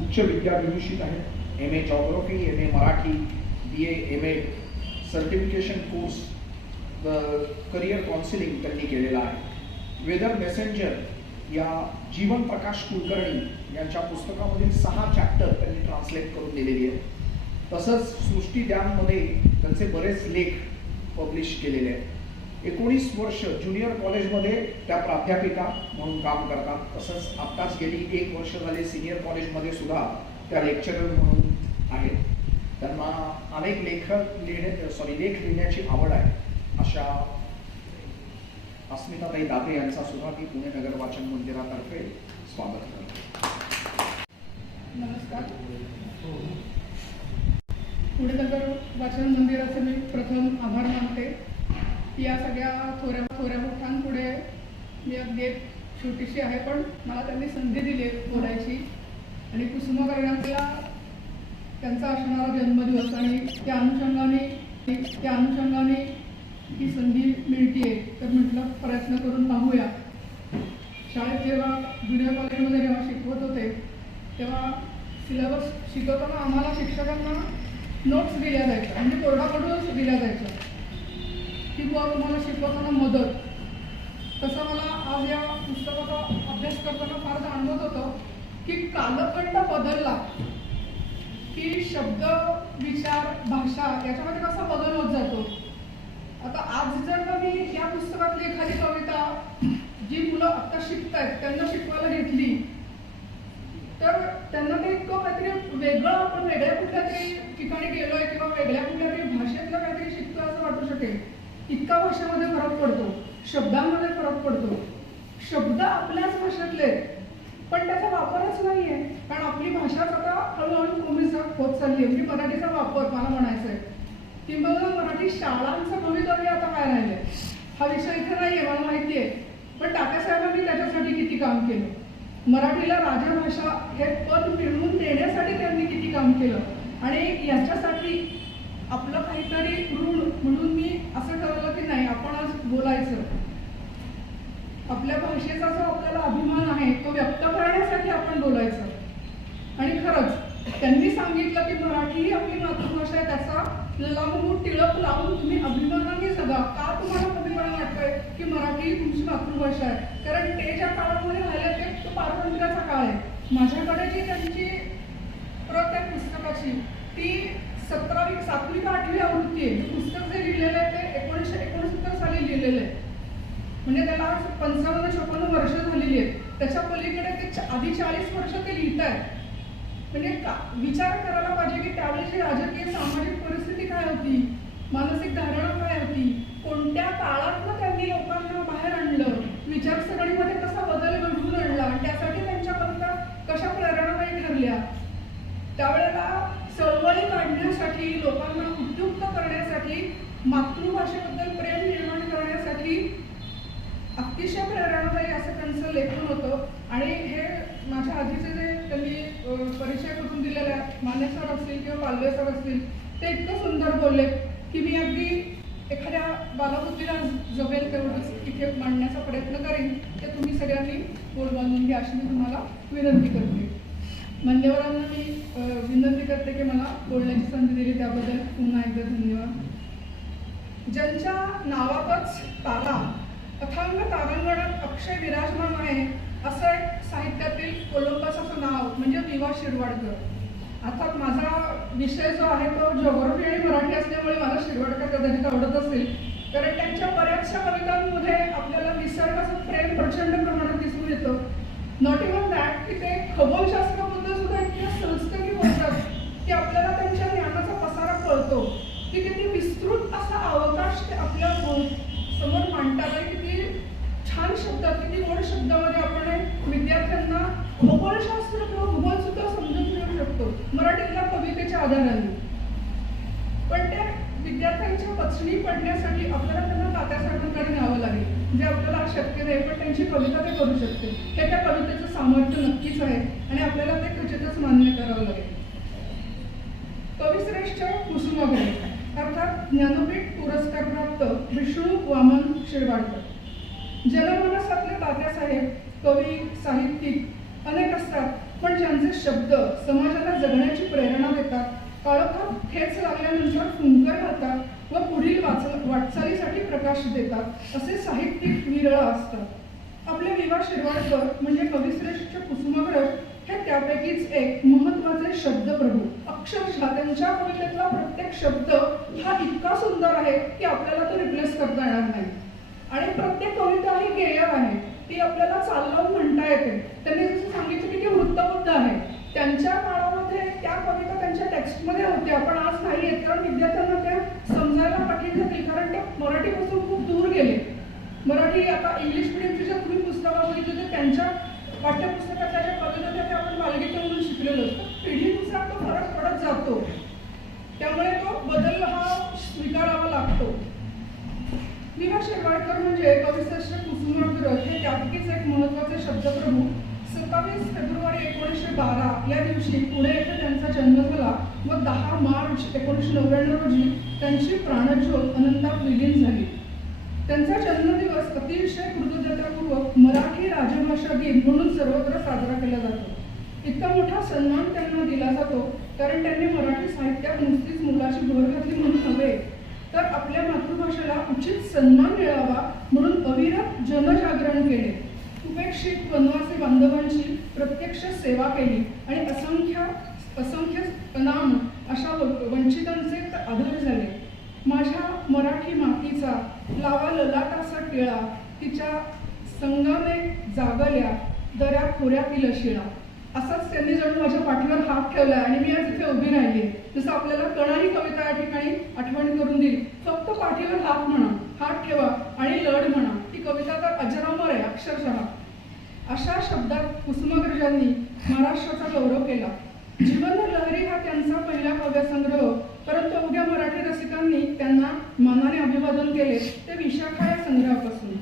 उच्च विद्याविभूषित आहेत M A geography M A Marathi B A M A certification course career counselling त्यांनी केलेलं आहे. वेदर मेसेंजर या जीवन प्रकाश कुलकर्णी यांच्या पुस्तकामधील सहा चॅप्टर त्यांनी ट्रान्सलेट करून दिलेली आहे तसंच सृष्टी डॅममध्ये त्यांचे बरेच लेख पब्लिश केलेले आहेत. एकोणीस वर्ष ज्युनियर कॉलेजमध्ये त्या प्राध्यापिका म्हणून काम करतात. तसंच आत्ताच गेली एक वर्ष झाले सिनियर कॉलेजमध्ये सुद्धा त्या लेक्चरर म्हणून आहेत. त्यांना अनेक लेखक लिहिणे सॉरी लेख लिहिण्याची आवड आहे. अशा अस्मिताताई दाते यांचा सुद्धा मी पुणे नगर वाचन मंदिरातर्फे स्वागत करतो. नमस्कार. पुणे नगर वाचन मंदिराचे मी प्रथम आभार मानते. या सगळ्या थोड्या थोड्या मोठ्यांपुढे मी अगदी एक छोटीशी आहे पण मला त्यांनी संधी दिली आहे बोलायची. आणि कुसुमाग्रजांचा त्यांचा असणारा जन्मदिवस आणि त्या अनुषंगाने त्या अनुषंगाने ही संधी मिळतीये. तर म्हटलं प्रयत्न करून पाहूया. शाळेत जेव्हा ज्युनियर कॉलेजमध्ये जेव्हा शिकवत होते तेव्हा सिलेबस शिकवताना आम्हाला शिक्षकांना नोट्स दिल्या जायच्या. म्हणजे बोर्डाकडूनच दिल्या जायच्या. की बुवा तुम्हाला शिकवताना मदत. तसं मला आज या पुस्तकाचा अभ्यास करताना फार जाणवत होतं की कालखंड बदलला. की शब्द विचार भाषा याच्यामध्ये कसा बदल होत जातो. आता आज जर का मी या पुस्तकातली एखादी कविता जी मुलं आत्ता शिकतायत त्यांना शिकवायला घेतली तर त्यांना ते इतकं काहीतरी वेगळं आपण वेगळ्या कुठल्या तरी ठिकाणी गेलोय किंवा वेगळ्या कुठल्या तरी भाषेतलं काहीतरी शिकतो असं वाटू शकेल. इतका भाषेमध्ये फरक पडतो. शब्दांमध्ये फरक पडतो. शब्द आपल्याच भाषेतले आहेत, पण त्याचा वापरच नाहीये. कारण आपली भाषाच आता हळूहळू कमी होत चालली आहे. म्हणजे मराठीचा वापर मला म्हणायचं आहे किंबहुना मराठी शाळांचं भवितव्य आता काय राहिलंय? हा विषय इथे नाहीये मला माहिती आहे पण तात्यासाहेबांनी त्याच्यासाठी किती काम केलं? मराठीला राजभाषा हे पद मिळवून देण्यासाठी त्यांनी किती काम केलं? आणि याच्यासाठी आपलं काहीतरी ऋण म्हणून मी असं ठरवलं की नाही आपण आज बोलायचं. आपल्या भाषेचा जो आपल्याला अभिमान आहे तो व्यक्त करण्यासाठी आपण बोलायचं. आणि खरंच त्यांनी सांगितलं की मराठी ही आपली मातृभाषा आहे त्याचा ललामूट टिळक लावून तुम्ही अभिमानाने जगा. का तुम्हाला अभिमान वाटतंय की मराठी ही तुमची मातृभाषा आहे? कारण ते ज्या काळामध्ये राहिलं ते तो पारतंत्र्याचा काळ आहे. माझ्याकडे जी त्यांची प्रत आहे पुस्तकाची ती सतरावी सातवी का आठवी आवृत्ती आहे. पुस्तक जे लिहिलेलं आहे ते एकोणीसशे एकोणसत्तर साली लिहिलेलं आहे. म्हणजे त्याला आज पंचावन्न छप्पन्न वर्ष झालेली आहेत. त्याच्या पलीकडे ते चा- आधी चाळीस वर्ष ते लिहित आहेत म्हणजे का विचार करायला पाहिजे की त्यावेळेची राजकीय सामाजिक परिस्थिती काय होती? मानसिक धारणा काय होती? कोणत्या काळातनं त्यांनी लोकांना बाहेर आणलं? विचारसरणीमध्ये कसा बदल घडवून आणला? त्यासाठी त्यांच्याकरता कशा प्रेरणादायी ठरल्या? त्यावेळेला चळवळी काढण्यासाठी लोकांना उद्युक्त करण्यासाठी मातृभाषेबद्दल प्रेम निर्माण करण्यासाठी अतिशय प्रेरणादायी असं त्यांचं लेखन होतं. आणि हे माझ्या आधीचे जे त्यांनी परिचय करून दिलेले आहेत माने सर असतील किंवा पालवे सर असतील ते इतकं सुंदर बोलले की मी अगदी एखाद्या बालाबुद्धीला जमेल तेवढंच इथे मांडण्याचा प्रयत्न करेन ते तुम्ही सगळ्यांनी बोल बांधून घ्या अशी मी तुम्हाला विनंती करते. मान्यवरांना मी विनंती करते की मला बोलण्याची संधी दिली त्याबद्दल पुन्हा एकदा धन्यवाद. ज्यांच्या नावातच तारा अथांग तारांगणात अक्षय विराजमान आहे असं एक साहित्यातील कोलंबसाचं नाव म्हणजे विवा शिरवाडकर. अर्थात माझा विषय जो आहे तो जॉग्रफी आणि मराठी असल्यामुळे मला शिरवाडकर कदाचित आवडत असेल. कारण त्यांच्या बऱ्याचशा कवितांमध्ये आपल्याला निसर्गाचं प्रेम प्रचंड प्रमाणात दिसून येतं. नॉट इव्हन दॅट की ते खगोलशास्त्र सुद्धा इतक्या संस्थेने बोलतात की आपल्याला त्यांच्या ज्ञानाचा पसारा कळतो की किती विस्तृत असा अवकाश ते आपल्यासमोर मांडतात किती छान शब्दात किती गोड शब्दामध्ये आपण विद्यार्थ्यांना खगोलशास्त्र किंवा भूगोल सुद्धा समजून घेऊ शकतो मराठीतल्या कवितेच्या आधाराने. पण त्या विद्यार्थ्यांच्या पचनी पडण्यासाठी आपल्याला त्यांना तात्यासाहेबांकडे न्यावं लागेल. जे आपल्याला शक्य नाही पण त्यांची कविता ते करू शकते हे त्या कवितेचं सामर्थ्य नक्कीच आहे आणि आपल्याला ते क्वचितच मान्य करावं लागेल. कविश्रेष्ठ श्रेष्ठ ज्ञानपीठ पुरस्कार प्राप्त विष्णू वामन शिरवाडकर. जनमानसातले तात्यासाहेब कवी साहित्यिक अनेक असतात पण ज्यांचे शब्द समाजाला जगण्याची प्रेरणा देतात काळोखात ठेच लागल्यानंतर फुंकर घालतात व पुढील वाच वाटचालीसाठी प्रकाश देतात असे साहित्यिक विरळ असतात. आपले विवा शिरवाडकर म्हणजे कविश्रेष्ठ कुसुमाग्रज हे त्यापैकीच एक महत्त्वाचे शब्दप्रभू अक्षरशः त्यांच्या कवितेतला प्रत्येक शब्द हा इतका सुंदर आहे की आपल्याला तो रिप्लेस करता येणार नाही. आणि प्रत्येक कविता ही गेयर आहे. ती आपल्याला चालवून म्हणता येते. त्यांनी जसं सांगितलं की ती वृत्तबद्ध आहे. त्यांच्या काळामध्ये त्या कविता त्यांच्या टेक्स्टमध्ये होत्या पण आज नाही आहेत कारण विद्यार्थ्यांना त्या समजायला कठीण जातील कारण ते मराठीपासून खूप दूर गेले. मराठी आता इंग्लिश मिडियमची ज्या तुम्ही पुस्तकं बघितली तर त्यांच्या पाठ्यपुस्तकातल्या ज्या कविता होत्या त्या आपण बालगीतं शिकलेलो असतो पिढीनुसार तो फरक पडत जातो त्यामुळे तो बदल हा स्वीकारावा लागतो विवा शिरवाडकर म्हणजे कविश्रेष्ठ कुसुमाग्रज हे त्यापैकीच एक महत्त्वाचे शब्दप्रभू सत्तावीस फेब्रुवारी एकोणीसशे बारा या दिवशी पुणे येथे त्यांचा जन्म झाला व दहा मार्च एकोणीसशे नव्याण्णव रोजी त्यांची प्राणज्योत अनंतात विलीन झाली त्यांचा जन्मदिवस अतिशय कृतज्ञतापूर्वक मराठी राजभाषा दिन म्हणून सर्वत्र साजरा केला जातो. इतका मोठा सन्मान त्यांना दिला जातो कारण त्यांनी मराठी साहित्यात नुसतीच मुलाची भर घातली म्हणून नव्हे तर आपल्या मातृभाषेला उचित सन्मान मिळावा म्हणून अविरत जनजागरण केले. उपेक्षित वनवासी बांधवांची प्रत्यक्ष सेवा केली आणि असंख्य असंख्य नाम अशा वंचितांचे आधार झाले. माझ्या मराठी मातीचा लावा ललाटाचा टिळा तिच्या संगाने जागल्या दऱ्या खोऱ्यातील शिळा. असाच त्यांनी जणू माझ्या पाठीवर हात ठेवला आणि मी आज इथे उभी राहिली. जसं आपल्याला कणाही कविता या ठिकाणी आठवण करून दिली फक्त पाठीवर हात म्हणा हात ठेवा आणि लढ म्हणा. ती कविता तर अजरामर आहे अक्षरशः. अशा शब्दात कुसुमाग्रजांनी महाराष्ट्राचा गौरव केला. जीवन लहरी हा त्यांचा पहिला काव्यसंग्रह परंतु उद्या मराठी रसिकांनी त्यांना बदल केले ते विशाखा या संग्रहापासून.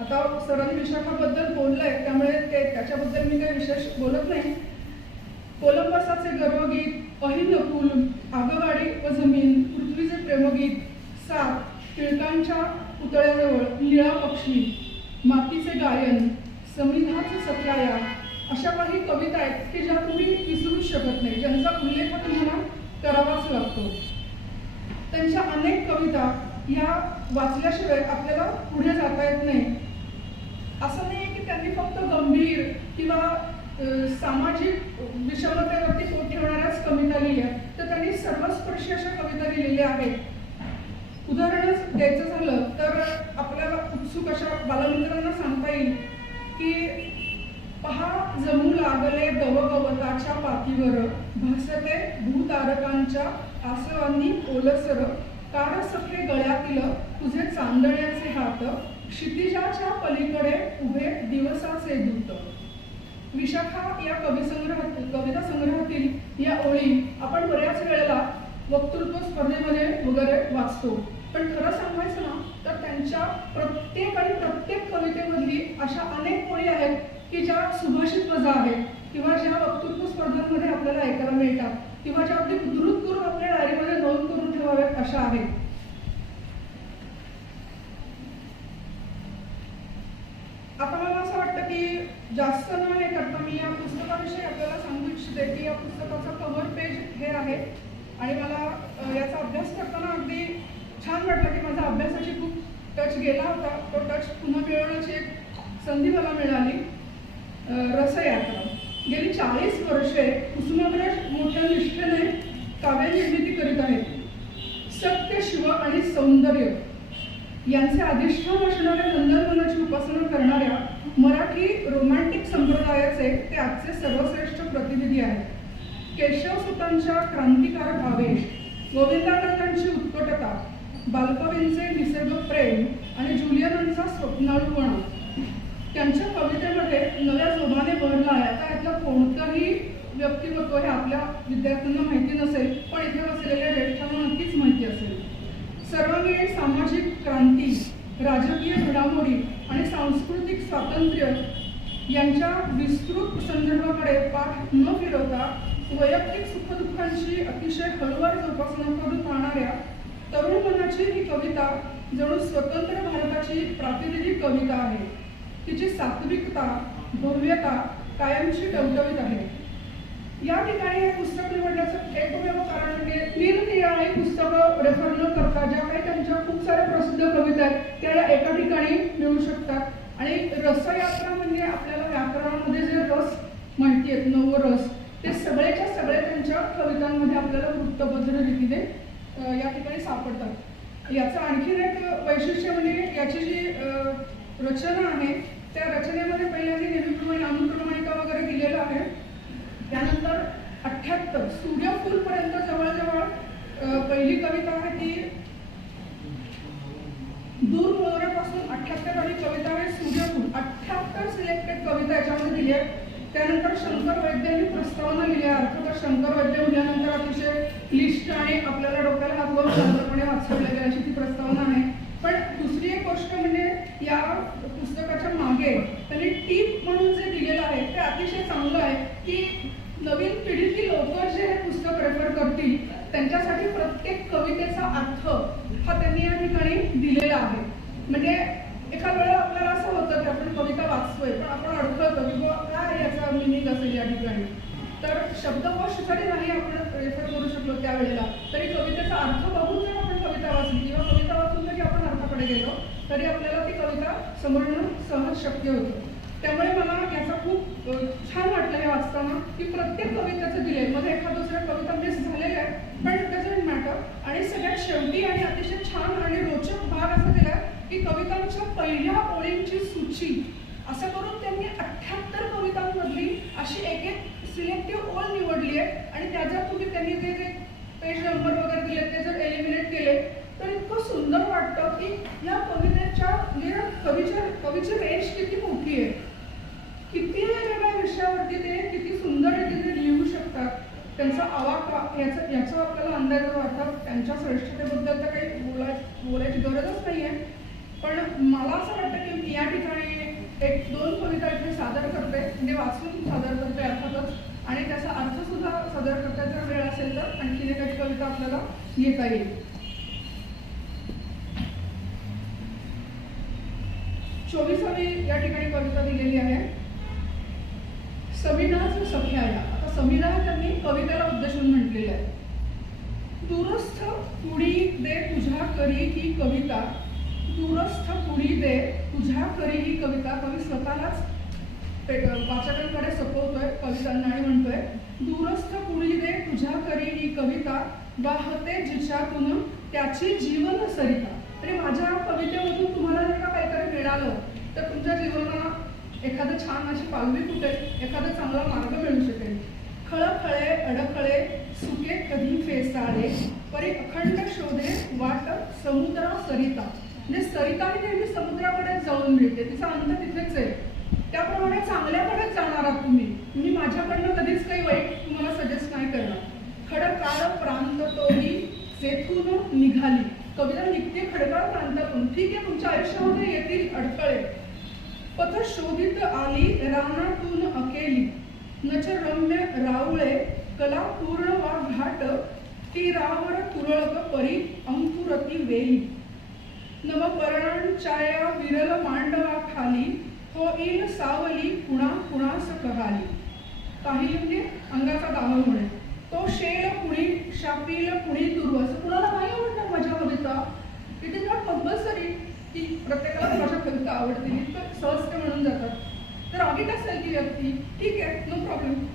आता सरांनी विशाखाबद्दल बोललंय त्यामुळे ते त्याच्याबद्दल मी काही विशेष बोलत नाही. कोलंबसाचे गर्वगीत अहिन पूल आगवाडी व जमीन पृथ्वीचे प्रेमगीत सात टिळकांच्या पुतळ्याजवळ निळा पक्षी मातीचे गायन समिधाचे सत्याया अशा काही कविता आहेत की ज्या तुम्ही विसरूच शकत नाही. ज्यांचा उल्लेख तुम्हाला करावाच लागतो. त्यांच्या अनेक कविता ह्या वाचल्याशिवाय आपल्याला पुढे जाता येत नाही. असं नाही आहे की त्यांनी फक्त गंभीर किंवा सामाजिक विषमतेवरती पोट ठेवणाऱ्याच कविता लिहिल्या. तर त्यांनी सर्वस्पर्शी अशा कविता लिहिलेल्या आहेत. उदाहरणच द्यायचं झालं तर आपल्याला उत्सुक अशा बालमित्रांना सांगता येईल की पहा जमू लागले गवगवताच्या पातीवर भासते भूतारकांच्या आसवांनी ओलसर. कार सखे गळ्यातील तुझे चांदण्याचे हात क्षितिजाच्या पलीकडे उभे दिवसाचे दूत. विशाखा या कविसंग्रहात कविता संग्रहातील या ओळी आपण बऱ्याच वेळेला वक्तृत्व स्पर्धेमध्ये वगैरे वाचतो. पण खरं सांगायचं ना तर त्यांच्या प्रत्येक आणि प्रत्येक कवितेमधली अशा अनेक ओळी आहेत की ज्या सुभाषित वजा आहेत किंवा ज्या वक्तृत्व स्पर्धांमध्ये आपल्याला ऐकायला मिळतात किंवा ज्या अगदी उद्धृत करून आपल्या डायरीमध्ये नोंद अशा आहेत. आता मला असं वाटतं की जास्त न हे करता मी या पुस्तकाविषयी आपल्याला सांगू इच्छिते की या पुस्तकाचा कव्हर पेज हे आहे. आणि मला याचा अभ्यास करताना अगदी छान वाटलं की माझा अभ्यासाची खूप टच गेला होता. तो टच पुन्हा मिळवण्याची एक संधी मला मिळाली. रसयात्रा. गेली चाळीस वर्षे कुसुमाग्रज मोठ्या निष्ठेने काव्य निर्मिती करीत आहेत. सत्य शिव आणि सौंदर्य यांचे अधिष्ठान असणाऱ्या नंदनवनाची उपासना करणाऱ्या मराठी रोमॅन्टिक संप्रदायाचे ते आजचे सर्वश्रेष्ठ प्रतिनिधी आहेत. केशवसुतांच्या क्रांतिकारक आवेश गोविंदानंदांची उत्कटता बालकवींचे निसर्ग प्रेम आणि जुलियनांचा स्वप्नाळूपणा त्यांच्या कवितेमध्ये नव्या जोमाने भरला आहे. आता यातला कोणता व्यक्तिमत्व हे आपल्या विद्यार्थ्यांना माहिती नसेल पण इथे बसलेल्या ज्येष्ठांना नक्कीच माहिती असेल. सर्वांगीण सामाजिक क्रांती राजकीय घडामोडी आणि सांस्कृतिक स्वातंत्र्य यांच्या विस्तृत संदर्भाकडे पाठ न फिरवता वैयक्तिक सुखदुःखांची अतिशय हळूवार जोपासना करून पाहणाऱ्या तरुण मनाची ही कविता जणू स्वतंत्र भारताची प्रातिनिधिक कविता आहे. तिची सात्विकता भव्यता कायमची टवटवीत आहे. या ठिकाणी हे पुस्तक निवडण्याचं एकमेव कारण म्हणजे निरनिराळी पुस्तकं रेफर न करता ज्या काही त्यांच्या खूप साऱ्या प्रसिद्ध कविता आहेत त्याला एका ठिकाणी मिळू शकतात. आणि रसयात्रा म्हणजे आपल्याला व्याकरणामध्ये जे रस माहिती नव रस ते सगळ्याच्या सगळ्या त्यांच्या कवितांमध्ये आपल्याला वृत्तपत्र रीतीने या ठिकाणी सापडतात. याचं आणखीन एक वैशिष्ट्य म्हणजे याची जी रचना आहे त्या रचनेमध्ये पहिल्यांदा नेहमीप्रमाणे अनुक्रमणिका वगैरे दिलेलं आहे. सूर्यफूलपर्यंत जवळजवळ पहिली कविता आहे ती दूर मोगऱ्यापासून अठ्याहत्तर आणि कविता आहे सूर्यफूल अठ्याहत्तर सिलेक्टेड कविता याच्यामध्ये दिली आहे त्यानंतर शंकर वैद्यांनी प्रस्तावना लिहिली आहे. शंकर वैद्य म्हटल्यानंतर अतिशय क्लिष्ट आणि आपल्याला डोक्याला हात लावून शांतपणे वाचवल्या गेल्या अशी ती प्रस्तावना आहे. पण दुसरी एक गोष्ट म्हणजे या पुस्तकाच्या मागे त्यांनी टीप म्हणून जे दिलेलं आहे ते अतिशय चांगलं आहे की नवीन पिढीतली लोक जे हे पुस्तक रेफर करतील त्यांच्यासाठी प्रत्येक कवितेचा अर्थ हा त्यांनी या ठिकाणी दिलेला आहे. म्हणजे एका वेळेला आपल्याला असं होतं की आपण कविता वाचतोय पण आपण अडखळतो की काय याचा मिनिंग असेल या ठिकाणी? तर शब्दकोश जरी नाही आपण रेफर करू शकलो त्यावेळेला तरी कवितेचा अर्थ बघून जर आपण कविता वाचली किंवा कविता वाचून जरी आपण अर्थाकडे गेलो तरी आपल्याला ती कविता समजणं सहज शक्य होतं. त्यामुळे मला याचा खूप छान वाटलं हे वाचताना की प्रत्येक कवितेचं दिले मध्ये एखाद दुसऱ्या कविता मिस झालेल्या आहेत पण डझंट मॅटर आणि सगळ्यात शेवटी आणि अतिशय छान आणि रोचक भाग असा दिला की कवितांच्या पहिल्या ओळींची सूची असं करून त्यांनी अठ्ठ्याहत्तर कवितांमधली अशी एक एक सिलेक्टिव्ह ओळ निवडली आहे. आणि त्याच्यात तुम्ही त्यांनी जे जे पेज नंबर वगैरे दिले ते जर एलिमिनेट केले तर इतकं सुंदर वाटतं की या कवितेच्या म्हणजे कवीच्या कवीची रेंज किती मोठी आहे. किती वेगवेगळ्या विषयावरती ते किती सुंदर रीतीने लिहू शकतात. त्यांचा आवाक याचा याचा आपल्याला अंदाज वाटतात त्यांच्या श्रेष्ठतेबद्दल तर काही बोलाय बोलायची गरजच नाही आहे. पण मला असं वाटतं की या ठिकाणी एक दोन कविता इथे सादर करते. म्हणजे वाचून सादर करते अर्थातच. आणि त्याचा अर्थ सुद्धा सादर करता जर वेळ असेल तर आणखीन काही कविता आपल्याला येता येईल. चोवीसावी या ठिकाणी कविता दिलेली आहे. समिधाच सख्याया आता समिधा त्यांनी कवितेला उद्देशून म्हटलेलं आहे. दूरस्थ कुणी दे तुझ्या करी ही कविता. दूरस्थ कुणी दे तुझ्या करी ही कविता. कवी स्वतःलाच वाचकांकडे सोपवतोय कवितांना आणि म्हणतोय दूरस्थ कुणी दे तुझ्या करी ही कविता. वाहते जिच्यातून त्याची जीवन सरिता. आणि माझ्या कवितेमधून तुम्हाला जर का काहीतरी मिळालं तर तुमच्या जीवनाला एखादं छान अशी पालवी फुटेल एखादा चांगला मार्ग मिळू शकेल. खळखळे अडखळे सुके कधी फेसाळे परी अखंड शोधे वाट समुद्रा सरिता म्हणजे सरिता ही नेहमी समुद्राकडे जाऊन मिळते तिचा अंत तिथेच आहे. त्याप्रमाणे चांगल्याकडेच जाणार आहात तुम्ही. मी माझ्याकडनं कधीच काही वाईट तुम्हाला सजेस्ट नाही करणार. खडकाळ प्रांत तोही सेतून निघाली. कविता निघते खडकाळ प्रांतातून. ठीक आहे तुमच्या आयुष्यामध्ये येतील अडथळे. पथ शोधित आली रानातून अकेली. नच रम्य रावळे कला पूर्ण वा घाट तीरावर तुरळक परी अंकुरती वेली. नवपर्णांच्या विरल मांडवा खाली होईल सावली कुणा कुणास कहाली. काही म्हणजे अंगाचा दाह होणे तो शेल कुणी शापील कुणी दुर्व असं कुणाला नाही आवडणार माझ्या कविता इट इज नॉट कंपल्सरी की प्रत्येकाला माझ्या कविता आवडते. इतकं सहज ते म्हणून जातात. तर ऑडिट असेल ती व्यक्ती ठीक आहे नो प्रॉब्लेम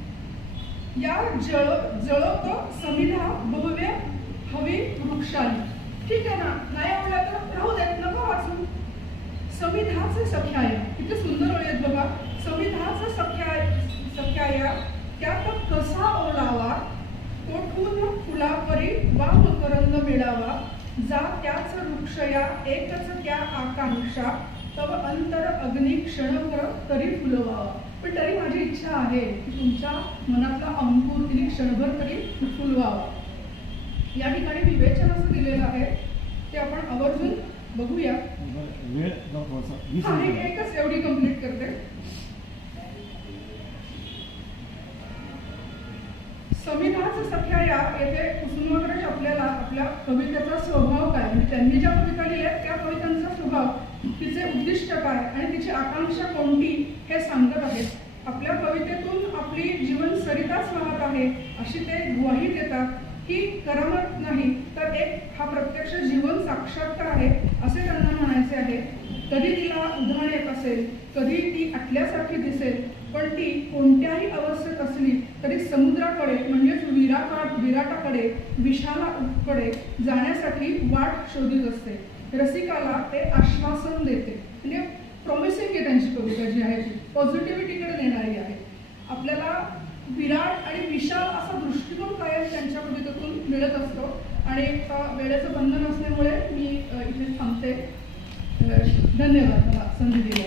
या जळ जळक समिधा भव्य हवी वृक्षाली. ठीक आहे ना? नाही आवडला तर राहू देत नको वाचू. समिधाचे सख्याय. किती सुंदर ओळी आहेत बघा. समिधाचे सख्याय सख्याया. त्यात कसा ओलावा? कोठून फुलापरी वा मकरंद मिळावा? जा त्याच वृक्षया एकच त्या आकांक्षा तव अंतर अग्नी क्षणभर तरी फुलवावा. पण तरी माझी इच्छा आहे की तुमच्या मनातला अंकुर तिने क्षणभर तरी फुलवावा. या ठिकाणी विवेचन असं दिलेलं आहे ते आपण आवर्जून बघूया. एकच एवढी कंप्लीट करते. संविधानाचं सख्या या येथे कुसुमाग्रज आपल्याला आपल्या कवितेचा स्वभाव काय? म्हणजे त्यांनी ज्या कविता लिहिल्या आहेत, त्या कवितांचा स्वभाव तिचे उद्दिष्ट काय आणि तिची आकांक्षा कोणती हे सांगत आहेत. आपल्या कवितेतून आपली जीवन सरिताच वाहत आहे अशी ते ग्वाही देतात की करमत नाही तर एक हा प्रत्यक्ष जीवन साक्षात्कार आहे असे त्यांना म्हणायचे आहे. कधी तिला उधाण येत असेल कधी ती आटल्यासारखी दिसेल पण ती कोणत्याही अवस्थेत असली तरी समुद्राकडे म्हणजेच विराका विराटाकडे विशालाकडे जाण्यासाठी वाट शोधित असते. रसिकाला ते आश्वासन देते. म्हणजे प्रॉमिसिंग आहे त्यांची कविता जी आहे ती. पॉझिटिव्हिटीकडे नेणारी आहे. आपल्याला विराट आणि विशाल असा दृष्टिकोन कायम त्यांच्या कवितेतून मिळत असतो. आणि वेळेचं बंधन असल्यामुळे मी इथे थांबते. धन्यवाद. मला संधी दिली